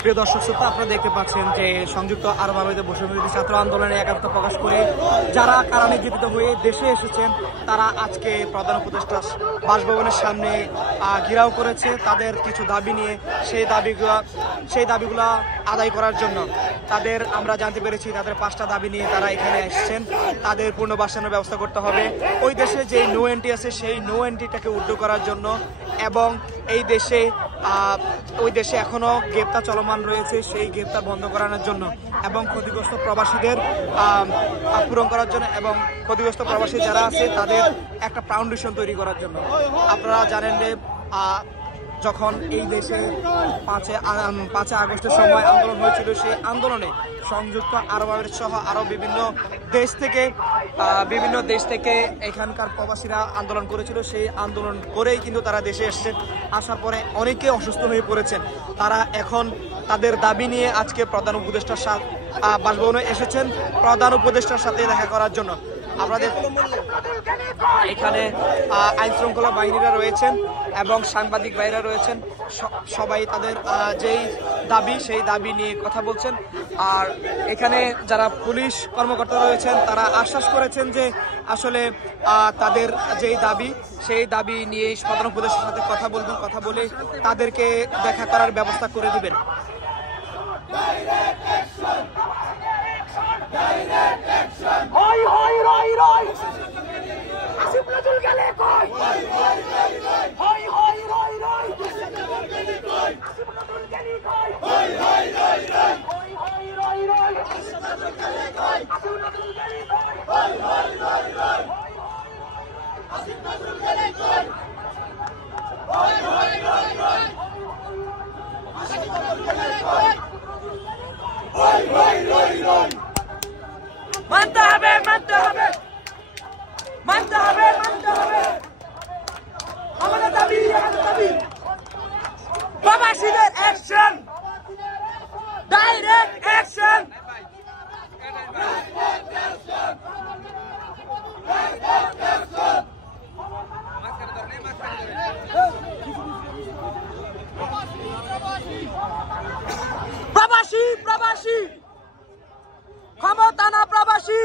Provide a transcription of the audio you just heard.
প্রিয় দর্শক শ্রোতা, আপনারা দেখতে পাচ্ছেন যে সংযুক্ত আরব আমিরাতে বৈষম্যবিরোধী ছাত্র আন্দোলনের একাত্মতা প্রকাশ করে যারা কারা নির্যাতিত হয়ে দেশে এসেছেন তারা আজকে প্রধান উপদেষ্টা বাসভবনের সামনে ঘেরাও করেছে তাদের কিছু দাবি নিয়ে। সেই দাবিগুলা আদায় করার জন্য আমরা জানতে পেরেছি তাদের 5টা দাবি নিয়ে তারা এখানে এসেছেন। তাদের পুনর্বাসনের ব্যবস্থা করতে হবে, ওই দেশে যে নো এন্ট্রি আছে সেই নো এন্ট্রিটাকে উইথড্র করার জন্য, এবং ওই দেশে এখনো গ্রেপ্তার চলমান রয়েছে সেই গ্রেপ্তার বন্ধ করানোর জন্য, এবং ক্ষতিগ্রস্ত প্রবাসীদের পূরণ করার জন্য, এবং ক্ষতিগ্রস্ত প্রবাসী যারা আছে তাদের একটা ফাউন্ডেশন তৈরি করার জন্য। আপনারা জানেন যে যখন এই দেশে 5 আগস্টের সময় আন্দোলন হয়েছিল, সেই আন্দোলনে সংযুক্ত আরব আমিরাত সহ আরো বিভিন্ন দেশ থেকে এখানকার প্রবাসীরা আন্দোলন করেছিল। সেই আন্দোলন করেই কিন্তু তারা দেশে এসেছেন। আসার পরে অনেকে অসুস্থ হয়ে পড়েছেন। তারা এখন তাদের দাবি নিয়ে আজকে প্রধান উপদেষ্টার বাসভবনে এসেছেন প্রধান উপদেষ্টার সাথে দেখা করার জন্য। আপনাদের এখানে আইন শৃঙ্খলা বাহিনীরা রয়েছেন এবং সাংবাদিক ভাইরা রয়েছেন, সবাই তাদের যেই দাবি সেই দাবি নিয়ে কথা বলছেন। আর এখানে যারা পুলিশ কর্মকর্তা রয়েছেন তারা আশ্বাস করেছেন যে আসলে তাদের যেই দাবি সেই দাবি নিয়ে প্রধান উপদেষ্টার সাথে কথা বলবেন, কথা বলে তাদেরকে দেখা করার ব্যবস্থা করে দিবেন। মানতে হবে, মানতে হবে, মানতে হবে, মানতে হবে। আমাদের দাবি, আমাদের দাবি প্রবাসীদের অ্যাকশন, ডাইরেক্ট অ্যাকশন। প্রবাসী প্রবাসী ক্ষমতা না প্রবাসী।